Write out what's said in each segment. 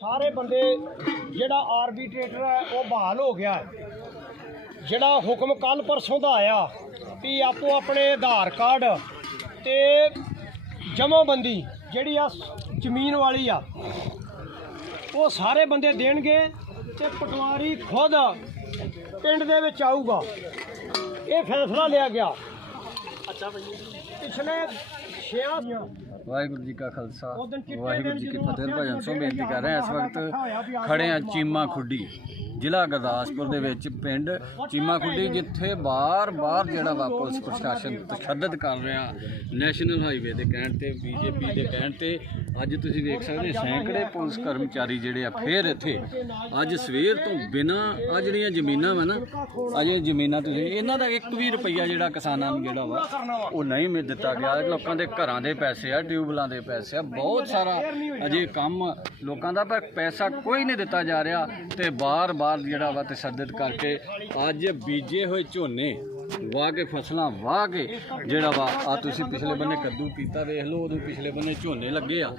ਸਾਰੇ ਬੰਦੇ ਜਿਹੜਾ ਆਰਬਿਟ੍ਰੇਟਰ ਹੈ, ਉਹ ਬਹਾਲ ਹੋ ਗਿਆ ਜਿਹੜਾ ਹੁਕਮ ਕੱਲ ਪਰਸੋਂ ਦਾ ਆਇਆ ਵੀ ਆਪੋ ਆਪਣੇ ਆਧਾਰ ਕਾਰਡ ਤੇ ਜਮ੍ਹਾਂਬੰਦੀ ਜਿਹੜੀ ਆ, ਜ਼ਮੀਨ ਵਾਲੀ ਆ, ਉਹ ਸਾਰੇ ਬੰਦੇ ਦੇਣਗੇ ਤੇ ਪਟਵਾਰੀ ਖੁਦ ਪਿੰਡ ਦੇ ਵਿੱਚ ਆਊਗਾ। ਇਹ ਫੈਸਲਾ ਲਿਆ ਗਿਆ। ਅੱਛਾ ਭਾਈ ਪਿਛਲੇ 6 ਵਾਹਿਗੁਰੂ ਜੀ ਕਾ ਖਾਲਸਾ ਵਾਹਿਗੁਰੂ ਜੀ ਕੀ ਫਤਿਹ ਭਜਨ ਸੋ ਬੇਨਤੀ ਕਰ ਰਹੇ ਹਾਂ ਇਸ ਵਕਤ ਖੜੇ ਆ ਚੀਮਾ ਖੁੱਡੀ ਜ਼ਿਲ੍ਹਾ ਗੁਰਦਾਸਪੁਰ ਦੇ ਵਿੱਚ ਪਿੰਡ ਚੀਮਾ ਖੁੱਡੀ ਜਿੱਥੇ ਬਾਰ-ਬਾਰ ਜਿਹੜਾ ਵਾ ਪੁਲਿਸ ਪ੍ਰਸ਼ਾਸਨ ਤਸ਼ੱਦਦ ਕਰ ਰਿਹਾ ਨੈਸ਼ਨਲ ਹਾਈਵੇ ਦੇ ਕਹਿਣ ਤੇ ਬੀਜੇਪੀ ਦੇ ਕਹਿਣ ਤੇ ਅੱਜ ਤੁਸੀਂ ਵੇਖ ਸਕਦੇ ਸੈਂਕੜੇ ਪੁਲਿਸ ਕਰਮਚਾਰੀ ਜਿਹੜੇ ਆ ਫੇਰ ਇੱਥੇ। ਅੱਜ ਸਵੇਰ ਤੋਂ ਬਿਨਾ ਆ ਜਿਹੜੀਆਂ ਜ਼ਮੀਨਾਂ ਵਾ ਨਾ ਅਜੇ ਜ਼ਮੀਨਾਂ ਤੁਸੀਂ ਇਹਨਾਂ ਦਾ 1 ਵੀ ਰੁਪਈਆ ਜਿਹੜਾ ਕਿਸਾਨਾਂ ਨੂੰ ਜਿਹੜਾ ਵਾ ਉਹ ਨਹੀਂ ਮਿਲ ਦਿੱਤਾ ਗਿਆ। ਲੋਕਾਂ ਦੇ ਘਰਾਂ ਦੇ ਪੈਸੇ ਆ ਟਿਊਬਲਾਂ ਦੇ ਪੈਸੇ ਆ, ਬਹੁਤ ਸਾਰਾ ਅਜੇ ਕੰਮ ਲੋਕਾਂ ਦਾ, ਪਰ ਪੈਸਾ ਕੋਈ ਨਹੀਂ ਦਿੱਤਾ ਜਾ ਰਿਹਾ ਤੇ ਬਾਰ-ਬਾਰ ਜਿਹੜਾ ਵਾ ਤਸ਼ੱਦਦ ਕਰਕੇ ਅੱਜ ਬੀਜੇ ਹੋਏ ਝੋਨੇ ਵਾਹ ਕੇ, ਫਸਲਾਂ ਵਾਹ ਕੇ ਜਿਹੜਾ ਵਾ, ਆ ਤੁਸੀਂ ਪਿਛਲੇ ਬੰਨੇ ਕੱਦੂ ਕੀਤਾ, ਵੇਖ ਲਓ ਉਹਦੇ ਪਿਛਲੇ ਬੰਨੇ ਝੋਨੇ ਲੱਗੇ ਆ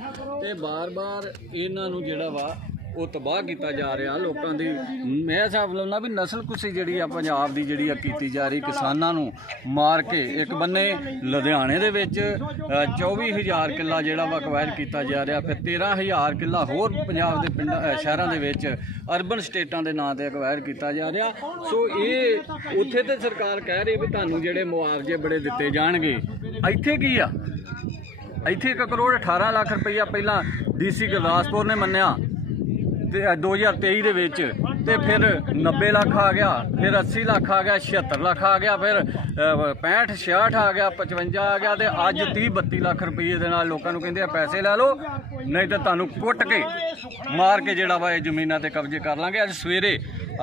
ਤੇ ਬਾਰ-ਬਾਰ ਇਹਨਾਂ ਨੂੰ ਜਿਹੜਾ ਵਾ ਉਹ ਤਬਾਹ ਕੀਤਾ ਜਾ ਰਿਹਾ ਲੋਕਾਂ ਦੀ। ਮੈਂ ਹਿਸਾਬ ਲਾਉਣਾ ਵੀ ਨਸਲ ਕੁਸ਼ੀ ਜਿਹੜੀ ਆ ਪੰਜਾਬ ਦੀ ਜਿਹੜੀ ਆ ਕੀਤੀ ਜਾ ਰਹੀ ਕਿਸਾਨਾਂ ਨੂੰ ਮਾਰ ਕੇ ਇੱਕ ਬੰਨੇ ਲੁਧਿਆਣੇ ਦੇ ਵਿੱਚ ਅ, 24000 ਕਿੱਲਾ ਜਿਹੜਾ ਵਾ ਅਕਵਾਇਰ ਕੀਤਾ ਜਾ ਰਿਹਾ ਫਿਰ 13000 ਕਿੱਲਾ ਹੋਰ ਪੰਜਾਬ ਦੇ ਪਿੰਡਾਂ ਸ਼ਹਿਰਾਂ ਦੇ ਵਿੱਚ ਅਰਬਨ ਸਟੇਟਾਂ ਦੇ ਨਾਂ ਤੇ ਅਕਵਾਇਰ ਕੀਤਾ ਜਾ ਰਿਹਾ। ਸੋ ਇਹ ਉੱਥੇ ਤੇ ਸਰਕਾਰ ਕਹਿ ਰਹੀ ਵੀ ਤੁਹਾਨੂੰ ਜਿਹੜੇ ਮੁਆਵਜ਼ੇ ਬੜੇ ਦਿੱਤੇ ਜਾਣਗੇ। ਇੱਥੇ ਕੀ ਆ? ਇੱਥੇ 1 ਕਰੋੜ 18 ਲੱਖ ਰੁਪਈਆ ਪਹਿਲਾਂ ਡੀਸੀ ਗੁਰਦਾਸਪੁਰ ਨੇ ਮੰਨਿਆ। 2023 ਦੇ ਵਿੱਚ ਤੇ ਫਿਰ 90 ਲੱਖ ਆ ਗਿਆ ਫਿਰ 80 ਲੱਖ ਆ ਗਿਆ 76 ਲੱਖ ਆ ਗਿਆ ਫਿਰ ਅ, 65 66 ਆ ਗਿਆ 55 ਆ ਗਿਆ ਤੇ ਅੱਜ 30 32 ਲੱਖ ਰੁਪਏ ਦੇ ਨਾਲ ਲੋਕਾਂ ਨੂੰ ਕਹਿੰਦੇ ਆ ਪੈਸੇ ਲੈ ਲਓ ਨਹੀਂ ਤਾਂ ਤੁਹਾਨੂੰ ਕੁੱਟ ਕੇ ਮਾਰ ਕੇ ਜਿਹੜਾ ਵਾ ਇਹ ਜ਼ਮੀਨਾਂ ਤੇ ਕਬਜ਼ੇ ਕਰ ਲਾਂਗੇ। ਅੱਜ ਸਵੇਰੇ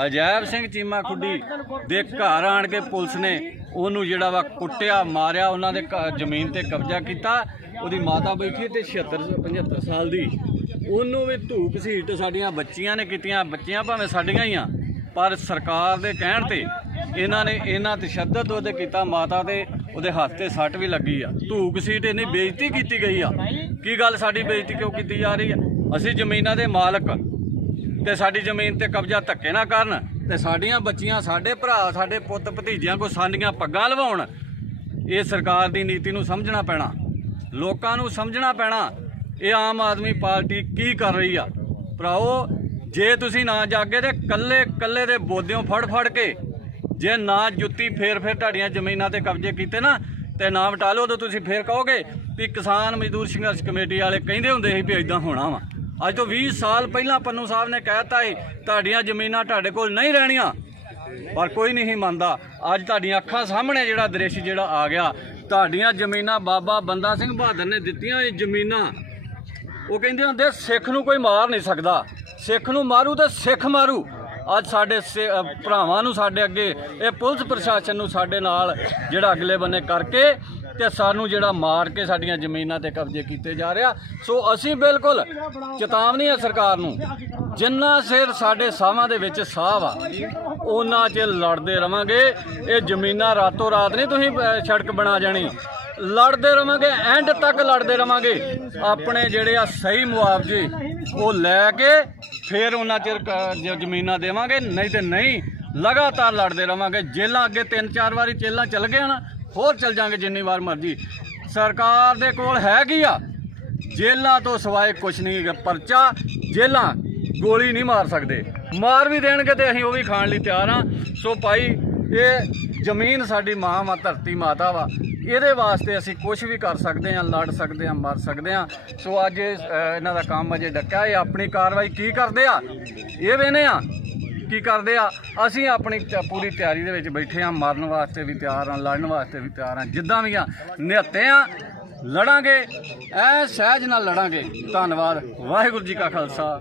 ਅਜੈਬ ਸਿੰਘ ਚੀਮਾ ਖੁੱਡੀ ਦੇ ਘਰ ਆਣ ਕੇ ਪੁਲਿਸ ਨੇ ਉਹਨੂੰ ਜਿਹੜਾ ਵਾ ਕੁੱਟਿਆ ਮਾਰਿਆ ਉਹਨਾਂ ਦੇ ਘ- ਜ਼ਮੀਨ ਤੇ ਕਬਜ਼ਾ ਕੀਤਾ। ਉਹਦੀ ਮਾਤਾ ਬੈਠੀ ਤੇ 76 75 ਸਾਲ ਦੀ। ਉਹਨੂੰ ਵੀ ਧੂਪ ਸੀਟ ਸਾਡੀਆਂ ਬੱਚੀਆਂ ਨੇ ਕੀਤੀਆਂ, ਬੱਚੀਆਂ ਭਾਵੇਂ ਸਾਡੀਆਂ ਹੀ ਆ, ਪਰ ਸਰਕਾਰ ਦੇ ਕਹਿਣ ਤੇ ਇਹਨਾਂ ਨੇ ਇਹਨਾਂ ਤਸ਼ੱਦਦ ਉਹਦੇ ਕੀਤਾ, ਮਾਤਾ ਤੇ ਉਹਦੇ ਹੱਥ ਤੇ ਸੱਟ ਵੀ ਲੱਗੀ ਆ। ਧੂਕ ਸੀਟ ਇੰਨੀ ਬੇਇੱਜ਼ਤੀ ਕੀਤੀ ਗਈ ਆ। ਕੀ ਗੱਲ ਸਾਡੀ ਬੇਇੱਜ਼ਤੀ ਕਿਉਂ ਕੀਤੀ ਜਾ ਰਹੀ ਆ? ਅਸੀਂ ਜ਼ਮੀਨਾਂ ਦੇ ਮਾਲਕ ਤੇ ਸਾਡੀ ਜ਼ਮੀਨ ਤੇ ਕਬਜ਼ਾ ਧੱਕੇ ਨਾ ਕਰਨ ਤੇ ਸਾਡੀਆਂ ਬੱਚੀਆਂ, ਸਾਡੇ ਭਰਾ, ਸਾਡੇ ਪੁੱਤ ਭਤੀਜਿਆਂ ਕੋ ਸਾਡੀਆਂ ਪੱਗਾਂ ਲਵਾਉਣ। ਇਹ ਸਰਕਾਰ ਦੀ ਨੀਤੀ ਨੂੰ ਸਮਝਣਾ ਪੈਣਾ। ਲੋਕਾਂ ਨੂੰ ਸਮਝਣਾ ਪੈਣਾ। ਇਹ ਆਮ ਆਦਮੀ ਪਾਰਟੀ ਕੀ ਕਰ ਰਹੀ ਆ? ਭਰਾਓ ਜੇ ਤੁਸੀਂ ਨਾ ਜਾਗੇ ਤੇ ਕੱਲੇ ਕੱਲੇ ਦੇ ਬੋਦਿਓਂ ਫੜ ਫੜ ਕੇ ਜੇ ਨਾ ਜੁੱਤੀ ਫੇਰ ਫੇਰ ਤੁਹਾਡੀਆਂ ਜ਼ਮੀਨਾਂ ਤੇ ਕਬਜ਼ੇ ਕੀਤੇ ਨਾ ਤੇ ਨਾ ਵਟਾ ਲਓ ਤਾਂ ਤੁਸੀਂ ਫੇਰ ਕਹੋਗੇ ਵੀ ਕਿਸਾਨ ਮਜ਼ਦੂਰ ਸੰਘਰਸ਼ ਕਮੇਟੀ ਵਾਲੇ ਕਹਿੰਦੇ ਹੁੰਦੇ ਸੀ ਵੀ ਇਦਾਂ ਹੋਣਾ ਵਾ। ਅੱਜ ਤੋਂ 20 ਸਾਲ ਪਹਿਲਾਂ ਪੰਨੂ ਸਾਹਿਬ ਨੇ ਕਹਿਤਾ ਸੀ, ਤੁਹਾਡੀਆਂ ਜ਼ਮੀਨਾਂ ਤੁਹਾਡੇ ਕੋਲ ਨਹੀਂ ਰਹਿਣੀਆਂ। ਪਰ ਕੋਈ ਨਹੀਂ ਸੀ ਮੰਨਦਾ। ਅੱਜ ਤੁਹਾਡੀਆਂ ਅੱਖਾਂ ਸਾਹਮਣੇ ਜਿਹੜਾ ਦ੍ਰਿਸ਼ ਜਿਹੜਾ ਆ ਗਿਆ, ਤੁਹਾਡੀਆਂ ਜ਼ਮੀਨਾਂ ਬਾਬਾ ਬੰਦਾ ਸਿੰਘ ਬਹਾਦਰ ਨੇ ਦਿੱਤੀਆਂ, ਇਹ ਜ਼ਮੀਨਾਂ ਉਹ ਕਹਿੰਦੇ ਹੁੰਦੇ, ਸਿੱਖ ਨੂੰ ਕੋਈ ਮਾਰ ਨਹੀਂ ਸਕਦਾ। ਸਿੱਖ ਨੂੰ ਮਾਰੂ ਤੇ ਸਿੱਖ ਮਾਰੂ। ਅੱਜ ਸਾਡੇ ਸਿ- ਭਰਾਵਾਂ ਨੂੰ ਸਾਡੇ ਅੱਗੇ, ਇਹ ਪੁਲਿਸ ਪ੍ਰਸ਼ਾਸਨ ਨੂੰ ਸਾਡੇ ਨਾਲ ਜਿਹੜਾ ਅਗਲੇ ਬੰਨੇ ਕਰਕੇ ਤੇ ਸਾਨੂੰ ਜਿਹੜਾ ਮਾਰ ਕੇ ਸਾਡੀਆਂ ਜ਼ਮੀਨਾਂ ਤੇ ਕਬਜ਼ੇ ਕੀਤੇ ਜਾ ਰਿਹਾ। ਸੋ ਅਸੀਂ ਬਿਲਕੁਲ ਚੇਤਾਵਨੀ ਹੈ ਸਰਕਾਰ ਨੂੰ। ਜਿੰਨਾ ਸਿਰ ਸਾਡੇ ਸਾਹਾਂ ਦੇ ਵਿੱਚ ਸਾਹ ਵਾ ਉਹਨਾਂ ਚ ਲੜਦੇ ਰਵਾਂਗੇ। ਇਹ ਜ਼ਮੀਨਾਂ ਰਾਤੋਂ ਰਾਤ ਨਹੀਂ ਤੁਸੀਂ ਸੜਕ ਬਣਾ ਜਾਣੀ। ਲੜਦੇ ਰਵਾਂਗੇ ਐਂਡ ਤੱਕ ਲੜਦੇ ਰਵਾਂਗੇ। ਆਪਣੇ ਜਿਹੜੇ ਆ ਸਹੀ ਮੁਆਵਜ਼ੇ, ਉਹ ਲੈ ਕੇ ਫਿਰ ਉਹਨਾਂ ਚਿਰ ਕ- ਜ਼ਮੀਨਾਂ ਦੇਵਾਂਗੇ, ਨਹੀਂ ਤੇ ਨਹੀਂ, ਲਗਾਤਾਰ ਲੜਦੇ ਰਵਾਂਗੇ। ਜੇਲਾਂ ਅੱਗੇ ਤਿੰਨ ਚਾਰ ਵਾਰੀ ਜੇਲਾਂ ਚੱਲ ਗਏ ਨਾ, ਹੋਰ ਚੱਲ ਜਾਾਂਗੇ ਜਿੰਨੀ ਵਾਰ ਮਰਜ਼ੀ। ਸਰਕਾਰ ਦੇ ਕੋਲ ਹੈ ਕੀ ਆ, ਜੇਲਾਂ ਤੋਂ ਸਿਵਾਏ ਕੁਛ ਨਹੀਂ ਪਰਚਾ, ਜੇਲਾਂ ਗੋਲੀ ਨਹੀਂ ਮਾਰ ਸਕਦੇ। ਮਾਰ ਵੀ ਦੇਣਗੇ ਤੇ ਅਸੀਂ ਉਹ ਵੀ ਖਾਣ ਲਈ ਤਿਆਰ ਆ। ਸੋ ਭਾਈ, ਇਹ ਜ਼ਮੀਨ ਸਾਡੀ ਮਾਂ ਵਾ, ਧਰਤੀ ਮਾਤਾ ਵਾ ਇਹਦੇ ਵਾਸਤੇ ਅਸੀਂ ਕੁਝ ਵੀ ਕਰ ਸਕਦੇ ਹਾਂ, ਲੜ ਸਕਦੇ ਹਾਂ, ਮਰ ਸਕਦੇ ਹਾਂ। ਸੋ ਅੱਜ ਇਹਨਾਂ ਦਾ ਕੰਮ ਅਜੇ ਡੱਕਾ ਇਹ ਆਪਣੀ ਕਾਰਵਾਈ ਕੀ ਕਰਦੇ ਆ? ਇਹ ਵੇਨੇ ਆ ਕੀ ਕਰਦੇ ਆ। ਅਸੀਂ ਆਪਣੀ ਚ- ਪੂਰੀ ਤਿਆਰੀ ਦੇ ਵਿੱਚ ਬੈਠੇ ਆ ਮਰਨ ਵਾਸਤੇ ਵੀ ਤਿਆਰ ਆ ਲੜਨ ਵਾਸਤੇ ਵੀ ਤਿਆਰ ਆ ਜਿੱਦਾਂ ਵੀ ਆ, ਨਿਹੱਤੇ ਆ, ਲੜਾਂਗੇ। ਐ ਸਹਿਜ ਨਾਲ ਲੜਾਂਗੇ। ਧੰਨਵਾਦ। ਵਾਹਿਗੁਰੂ ਜੀ ਕਾ ਖਾਲਸਾ।